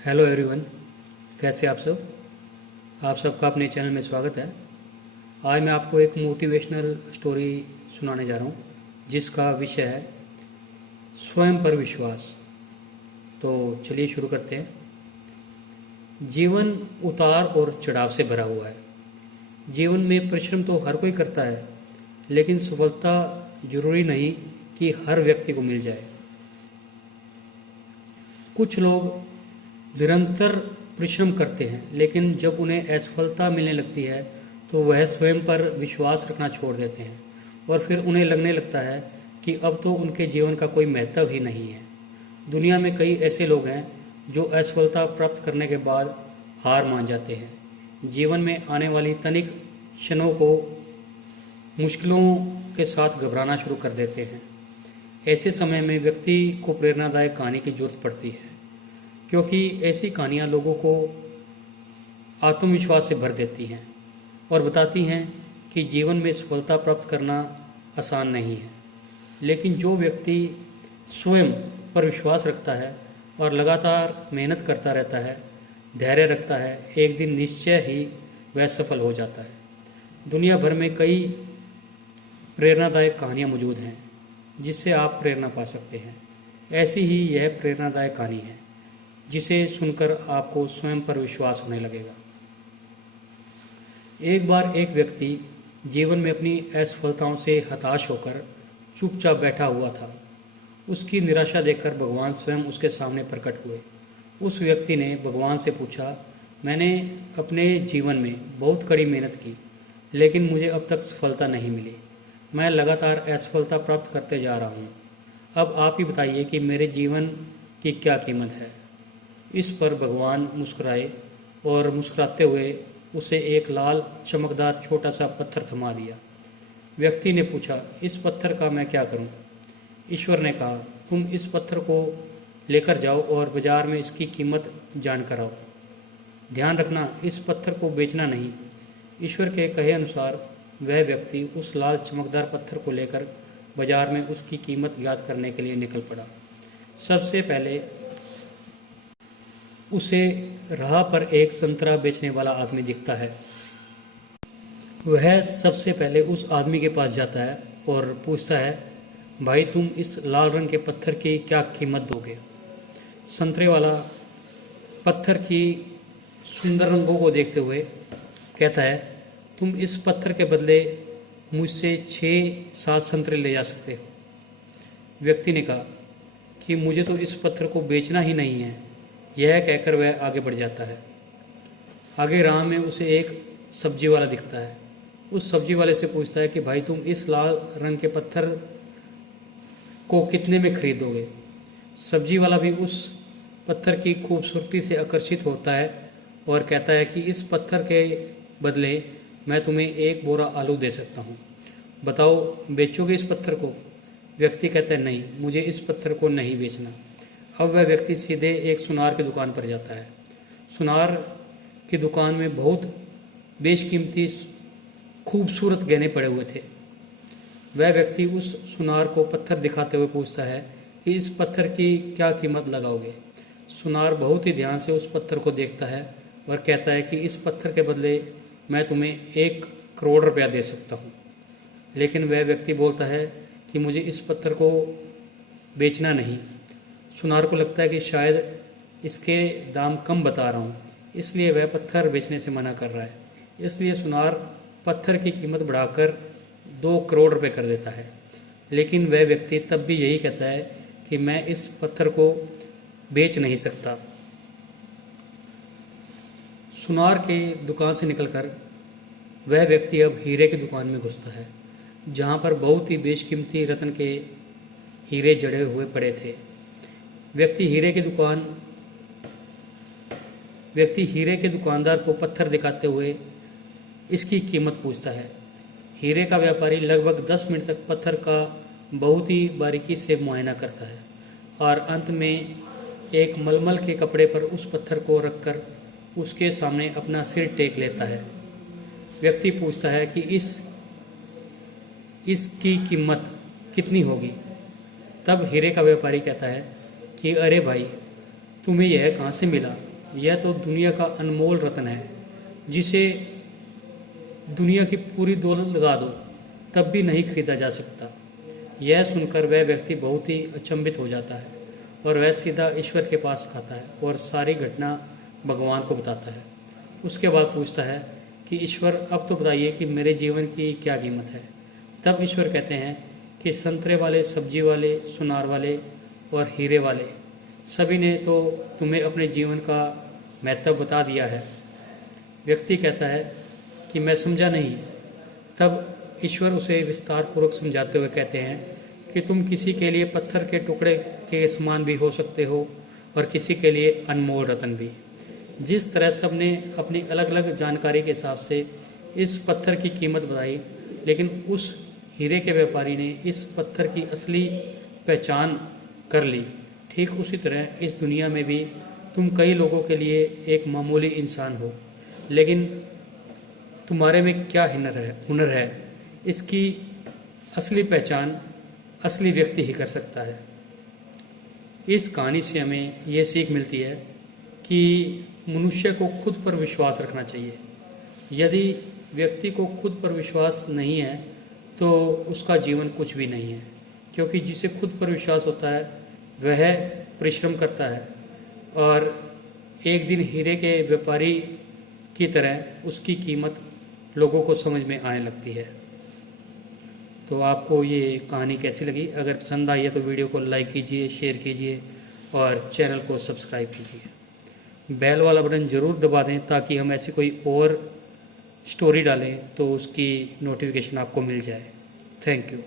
Hello everyone, कैसे आप सब। आप सबका अपने चैनल में स्वागत है। आज मैं आपको एक मोटिवेशनल स्टोरी सुनाने जा रहा हूँ जिसका विषय है स्वयं पर विश्वास। तो चलिए शुरू करते हैं। जीवन उतार और चढ़ाव से भरा हुआ है। जीवन में परिश्रम तो हर कोई करता है, लेकिन सफलता जरूरी नहीं कि हर व्यक्ति को मिल जाए। कुछ लोग निरंतर परिश्रम करते हैं, लेकिन जब उन्हें असफलता मिलने लगती है तो वह स्वयं पर विश्वास रखना छोड़ देते हैं और फिर उन्हें लगने लगता है कि अब तो उनके जीवन का कोई महत्व ही नहीं है। दुनिया में कई ऐसे लोग हैं जो असफलता प्राप्त करने के बाद हार मान जाते हैं। जीवन में आने वाली तनिक क्षणों को मुश्किलों के साथ घबराना शुरू कर देते हैं। ऐसे समय में व्यक्ति को प्रेरणादायक कहानी की जरूरत पड़ती है, क्योंकि ऐसी कहानियाँ लोगों को आत्मविश्वास से भर देती हैं और बताती हैं कि जीवन में सफलता प्राप्त करना आसान नहीं है, लेकिन जो व्यक्ति स्वयं पर विश्वास रखता है और लगातार मेहनत करता रहता है, धैर्य रखता है, एक दिन निश्चय ही वह सफल हो जाता है। दुनिया भर में कई प्रेरणादायक कहानियाँ मौजूद हैं जिससे आप प्रेरणा पा सकते हैं। ऐसी ही यह प्रेरणादायक कहानी है जिसे सुनकर आपको स्वयं पर विश्वास होने लगेगा। एक बार एक व्यक्ति जीवन में अपनी असफलताओं से हताश होकर चुपचाप बैठा हुआ था। उसकी निराशा देखकर भगवान स्वयं उसके सामने प्रकट हुए। उस व्यक्ति ने भगवान से पूछा, मैंने अपने जीवन में बहुत कड़ी मेहनत की, लेकिन मुझे अब तक सफलता नहीं मिली। मैं लगातार असफलता प्राप्त करते जा रहा हूँ। अब आप ही बताइए कि मेरे जीवन की क्या कीमत है। इस पर भगवान मुस्कुराए और मुस्कुराते हुए उसे एक लाल चमकदार छोटा सा पत्थर थमा दिया। व्यक्ति ने पूछा, इस पत्थर का मैं क्या करूं? ईश्वर ने कहा, तुम इस पत्थर को लेकर जाओ और बाजार में इसकी कीमत जानकर आओ। ध्यान रखना, इस पत्थर को बेचना नहीं। ईश्वर के कहे अनुसार वह व्यक्ति उस लाल चमकदार पत्थर को लेकर बाजार में उसकी कीमत ज्ञात करने के लिए निकल पड़ा। सबसे पहले उसे राह पर एक संतरा बेचने वाला आदमी दिखता है। वह सबसे पहले उस आदमी के पास जाता है और पूछता है, भाई तुम इस लाल रंग के पत्थर की क्या कीमत दोगे? संतरे वाला पत्थर की सुंदर रंगों को देखते हुए कहता है, तुम इस पत्थर के बदले मुझसे 6-7 संतरे ले जा सकते हो। व्यक्ति ने कहा कि मुझे तो इस पत्थर को बेचना ही नहीं है। यह कहकर वह आगे बढ़ जाता है। आगे राह में उसे एक सब्जी वाला दिखता है। उस सब्जी वाले से पूछता है कि भाई तुम इस लाल रंग के पत्थर को कितने में खरीदोगे? सब्जी वाला भी उस पत्थर की खूबसूरती से आकर्षित होता है और कहता है कि इस पत्थर के बदले मैं तुम्हें 1 बोरा आलू दे सकता हूँ। बताओ, बेचोगे इस पत्थर को? व्यक्ति कहता है, नहीं, मुझे इस पत्थर को नहीं बेचना। अब वह व्यक्ति सीधे एक सुनार की दुकान पर जाता है। सुनार की दुकान में बहुत बेशकीमती खूबसूरत गहने पड़े हुए थे। वह व्यक्ति उस सुनार को पत्थर दिखाते हुए पूछता है कि इस पत्थर की क्या कीमत लगाओगे? सुनार बहुत ही ध्यान से उस पत्थर को देखता है और कहता है कि इस पत्थर के बदले मैं तुम्हें 1 करोड़ रुपया दे सकता हूँ। लेकिन वह व्यक्ति बोलता है कि मुझे इस पत्थर को बेचना नहीं। सुनार को लगता है कि शायद इसके दाम कम बता रहा हूँ, इसलिए वह पत्थर बेचने से मना कर रहा है। इसलिए सुनार पत्थर की कीमत बढ़ाकर 2 करोड़ रुपए कर देता है। लेकिन वह व्यक्ति तब भी यही कहता है कि मैं इस पत्थर को बेच नहीं सकता। सुनार के दुकान से निकलकर वह व्यक्ति अब हीरे की दुकान में घुसता है, जहाँ पर बहुत ही बेशकीमती रत्न के हीरे जड़े हुए पड़े थे। व्यक्ति हीरे के दुकानदार को पत्थर दिखाते हुए इसकी कीमत पूछता है। हीरे का व्यापारी लगभग 10 मिनट तक पत्थर का बहुत ही बारीकी से मुआयना करता है और अंत में एक मलमल के कपड़े पर उस पत्थर को रखकर उसके सामने अपना सिर टेक लेता है। व्यक्ति पूछता है कि इसकी कीमत कितनी होगी? तब हीरे का व्यापारी कहता है कि अरे भाई, तुम्हें यह कहाँ से मिला? यह तो दुनिया का अनमोल रत्न है, जिसे दुनिया की पूरी दौलत लगा दो तब भी नहीं खरीदा जा सकता। यह सुनकर वह व्यक्ति बहुत ही अचंभित हो जाता है और वह सीधा ईश्वर के पास आता है और सारी घटना भगवान को बताता है। उसके बाद पूछता है कि ईश्वर, अब तो बताइए कि मेरे जीवन की क्या कीमत है। तब ईश्वर कहते हैं कि संतरे वाले, सब्जी वाले, सुनार वाले और हीरे वाले सभी ने तो तुम्हें अपने जीवन का महत्व बता दिया है। व्यक्ति कहता है कि मैं समझा नहीं। तब ईश्वर उसे विस्तार पूर्वक समझाते हुए कहते हैं कि तुम किसी के लिए पत्थर के टुकड़े के समान भी हो सकते हो और किसी के लिए अनमोल रत्न भी। जिस तरह सबने अपनी अलग अलग जानकारी के हिसाब से इस पत्थर की कीमत बताई, लेकिन उस हीरे के व्यापारी ने इस पत्थर की असली पहचान कर ली, ठीक उसी तरह इस दुनिया में भी तुम कई लोगों के लिए एक मामूली इंसान हो, लेकिन तुम्हारे में क्या हुनर है, इसकी असली पहचान असली व्यक्ति ही कर सकता है। इस कहानी से हमें ये सीख मिलती है कि मनुष्य को खुद पर विश्वास रखना चाहिए। यदि व्यक्ति को खुद पर विश्वास नहीं है तो उसका जीवन कुछ भी नहीं है, क्योंकि जिसे खुद पर विश्वास होता है वह परिश्रम करता है और एक दिन हीरे के व्यापारी की तरह उसकी कीमत लोगों को समझ में आने लगती है। तो आपको ये कहानी कैसी लगी? अगर पसंद आई है तो वीडियो को लाइक कीजिए, शेयर कीजिए और चैनल को सब्सक्राइब कीजिए। बेल वाला बटन ज़रूर दबा दें ताकि हम ऐसी कोई और स्टोरी डालें तो उसकी नोटिफिकेशन आपको मिल जाए। Thank you.